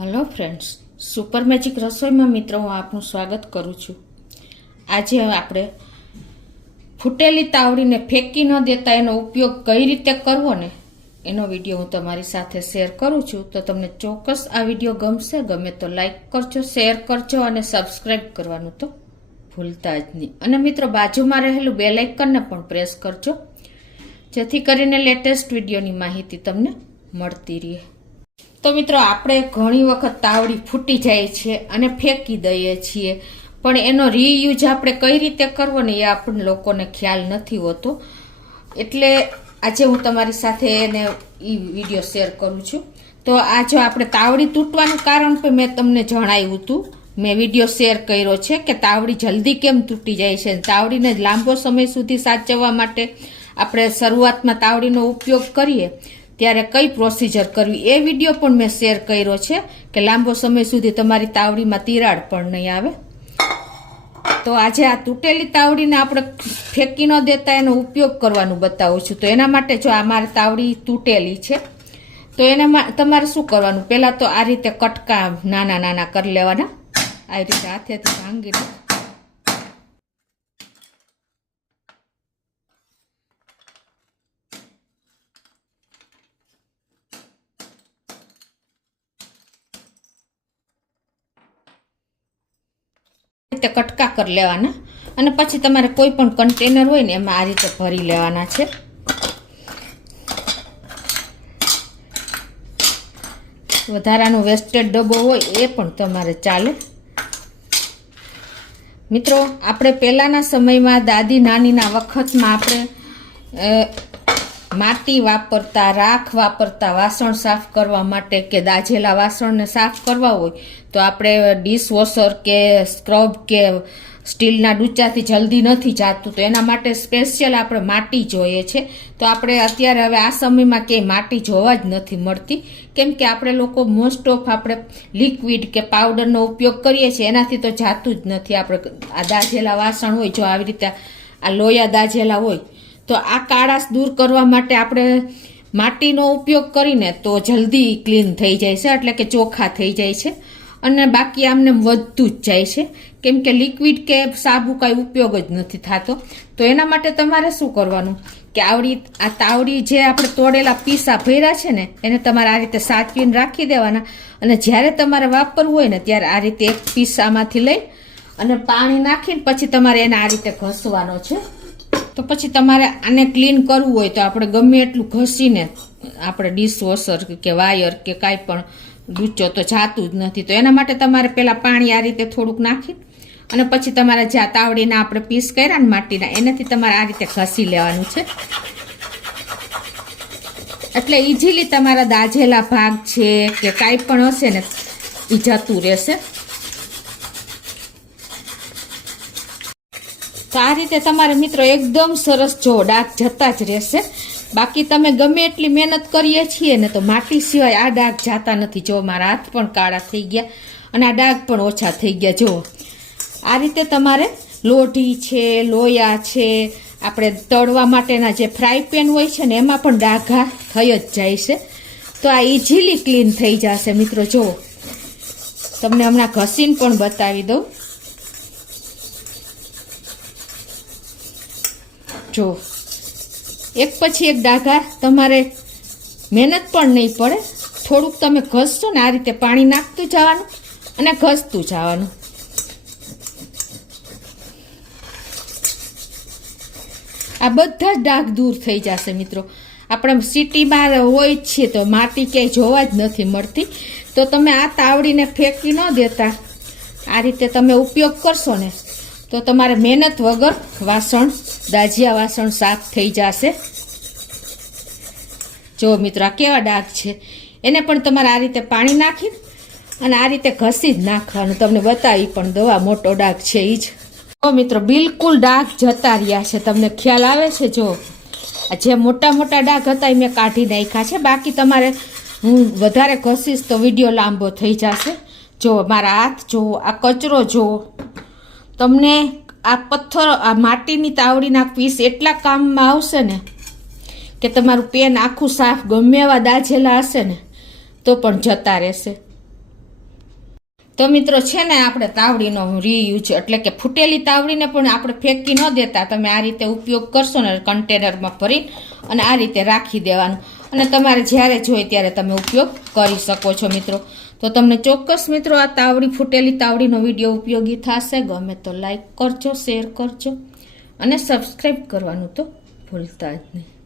Hello friends, super magic રસોઈમાં મિત્રો હું આપનું સ્વાગત કરું છું। આજે આપણે ફૂટેલી તાવડીને ફેંકી ન દેતા એનો ઉપયોગ કઈ રીતે કરવો ને એનો વિડીયો હું તમારી સાથે શેર કરું છું। તો તમને ચોક્કસ આ વિડીયો ગમશે। ગમે તો લાઈક કરજો, શેર કરજો અને સબસ્ક્રાઈબ કરવાનું તો ભૂલતા જ નહીં। અને મિત્રો બાજુમાં રહેલું બેલ આઇકનને પણ પ્રેસ કરજો, જેથી કરીને લેટેસ્ટ વિડીયોની માહિતી તમને મળતી રહે। તો મિત્રો આપણે ઘણી વખત તાવડી ફૂટી જાય છે અને ફેંકી દઈએ છીએ, પણ એનો રીયુઝ આપણે કઈ રીતે કરવો ને એ આપણને લોકોને ખ્યાલ નથી હોતો। એટલે આજે હું તમારી સાથે એને એ વિડીયો શેર કરું છું। તો આ જો આપણે તાવડી તૂટવાનું કારણ પણ મેં તમને જણાવ્યું હતું, મેં વિડીયો શેર કર્યો છે કે તાવડી જલ્દી કેમ તૂટી જાય છે। તાવડીને લાંબો સમય સુધી સાચવવા માટે આપણે શરૂઆતમાં તાવડીનો ઉપયોગ કરીએ ત્યારે કઈ પ્રોસિજર કરવી એ વિડીયો પણ મેં શેર કર્યો છે કે લાંબો સમય સુધી તમારી તાવડીમાં તિરાડ પણ નહીં આવે। તો આજે આ તૂટેલી તાવડીને આપણે ફેંકી ન દેતા એનો ઉપયોગ કરવાનું બતાવું છું। તો એના માટે જો આ મારી તાવડી તૂટેલી છે તો એના તમારે શું કરવાનું, પહેલાં તો આ રીતે કટકા નાના નાના કરી લેવાના, આ રીતે હાથેથી ભાંગીને કટકા કરી લેવાના અને પછી તમારે કોઈ પણ કન્ટેનર હોય ને એમાં આ રીતે ભરી લેવાના છે। વધારાનો વેસ્ટેડ ડબ્બો હોય એ પણ તમારે ચાલે। મિત્રો આપણે પહેલાના સમયમાં દાદી નાનીના વખતમાં આપણે માટી વાપરતા, રાખ વાપરતા વાસણ સાફ કરવા માટે કે દાઝેલા વાસણને સાફ કરવા હોય તો આપણે ડિશવોશર કે સ્ક્રબ કે સ્ટીલના ડૂચાથી જલ્દી નથી જાતું, તો એના માટે સ્પેશિયલ આપણે માટી જોઈએ છે। તો આપણે અત્યારે હવે આ સમયમાં ક્યાંય માટી જોવા જ નથી મળતી, કેમ કે આપણે લોકો મોસ્ટ ઓફ આપણે લિક્વિડ કે પાવડરનો ઉપયોગ કરીએ છીએ, એનાથી તો જાતું જ નથી। આપણે આ દાઝેલા વાસણ હોય, જો આવી રીતે આ લોયા દાઝેલા હોય તો આ કાળાશ દૂર કરવા માટે આપણે માટીનો ઉપયોગ કરીને તો જલ્દી ક્લીન થઈ જાય છે, એટલે કે ચોખ્ખા થઈ જાય છે અને બાકી આમને વધતું જ જાય છે, કેમ કે લિક્વિડ કે સાબુ કાંઈ ઉપયોગ જ નથી થતો। તો એના માટે તમારે શું કરવાનું કે આ તાવડી જે આપણે તોડેલા પીસા ભર્યા છે ને એને તમારે આ રીતે સાચવીને રાખી દેવાના અને જ્યારે તમારે વાપરવું હોય ને ત્યારે આ રીતે એક પીસામાંથી લઈ અને પાણી નાખીને પછી તમારે એને આ રીતે ઘસવાનો છે। તો પછી તમારે આને ક્લીન કરવું હોય તો આપણે ગમે એટલું ઘસીને આપણે ડિશવોશર કે વાયર કે કાંઈ પણ ડૂચો તો જાતું જ નથી। તો એના માટે તમારે પહેલાં પાણી આ રીતે થોડુંક નાખી અને પછી તમારે જે આ તાવડીના આપણે પીસ કર્યા ને માટીના એનાથી તમારે આ રીતે ઘસી લેવાનું છે, એટલે ઇઝીલી તમારા દાઝેલા ભાગ છે કે કાંઈ પણ હશે ને એ જતું રહેશે। તો આ રીતે તમારે મિત્રો એકદમ સરસ જો ડાઘ જતા જ રહેશે। બાકી તમે ગમે એટલી મહેનત કરીએ છીએ ને તો માટી સિવાય આ ડાઘ જાતા નથી। જો મારા હાથ પણ કાળા થઈ ગયા અને આ ડાઘ પણ ઓછા થઈ ગયા। જો આ રીતે તમારે લોઢી છે, લોયા છે, આપણે તળવા માટેના જે ફ્રાય પેન હોય છે ને એમાં પણ ડાઘા થઈ જ જાય છે। તો આ ઇઝીલી ક્લીન થઈ જશે મિત્રો। જો તમને હમણાં ઘસીને પણ બતાવી દઉં, જો એક પછી એક ડાઘા, તમારે મહેનત પણ નહીં પડે, થોડુંક તમે ઘસશો ને આ રીતે પાણી નાખતું જવાનું અને ઘસતું જવાનું। આ બધા જ ડાઘ દૂર થઈ જશે મિત્રો। આપણે સિટીમાં હોય છીએ તો માટી ક્યાંય જોવા જ નથી મળતી, તો તમે આ તાવડીને ફેંકી ન દેતા આ રીતે તમે ઉપયોગ કરશો ને તો તમારે મહેનત વગર વાસણ, દાઝિયા વાસણ સાફ થઈ જશે। જો મિત્રો આ કેવા ડાઘ છે, એને પણ તમારે આ રીતે પાણી નાખી અને આ રીતે ઘસી જ નાખવાનું। તમને બતાવી પણ દવા મોટો ડાઘ છે એ જ। જો મિત્રો બિલકુલ ડાઘ જતા રહ્યા છે, તમને ખ્યાલ આવે છે। જો જે મોટા મોટા ડાઘ હતા એ મેં કાઢી નાખ્યા છે, બાકી તમારે હું વધારે ઘસીશ તો વિડીયો લાંબો થઈ જશે। જો મારા હાથ જુઓ, આ કચરો જુઓ, તમને આ પથ્થર, આ માટીની તાવડીના પીસ એટલા કામમાં આવશે ને કે તમારું પેન આખું સાફ ગમે એવા દાઝેલા હશે ને તો પણ જતા રહેશે। તો મિત્રો છે ને આપણે તાવડીનો રીયુઝ એટલે કે ફૂટેલી તાવડીને પણ આપણે ફેંકી ન દેતા તમે આ રીતે ઉપયોગ કરશો ને કન્ટેનરમાં ભરી અને આ રીતે રાખી દેવાનું અને તમારે જ્યારે જોઈએ ત્યારે તમે ઉપયોગ કરી શકો છો મિત્રો. તો તમને ચોક્કસ મિત્રો આ તાવડી ફૂટેલી તાવડીનો વિડીયો ઉપયોગી થશે. ગમે તો લાઈક કરજો, શેર કરજો અને સબસ્ક્રાઈબ કરવાનું તો ભૂલતા જ નહીં.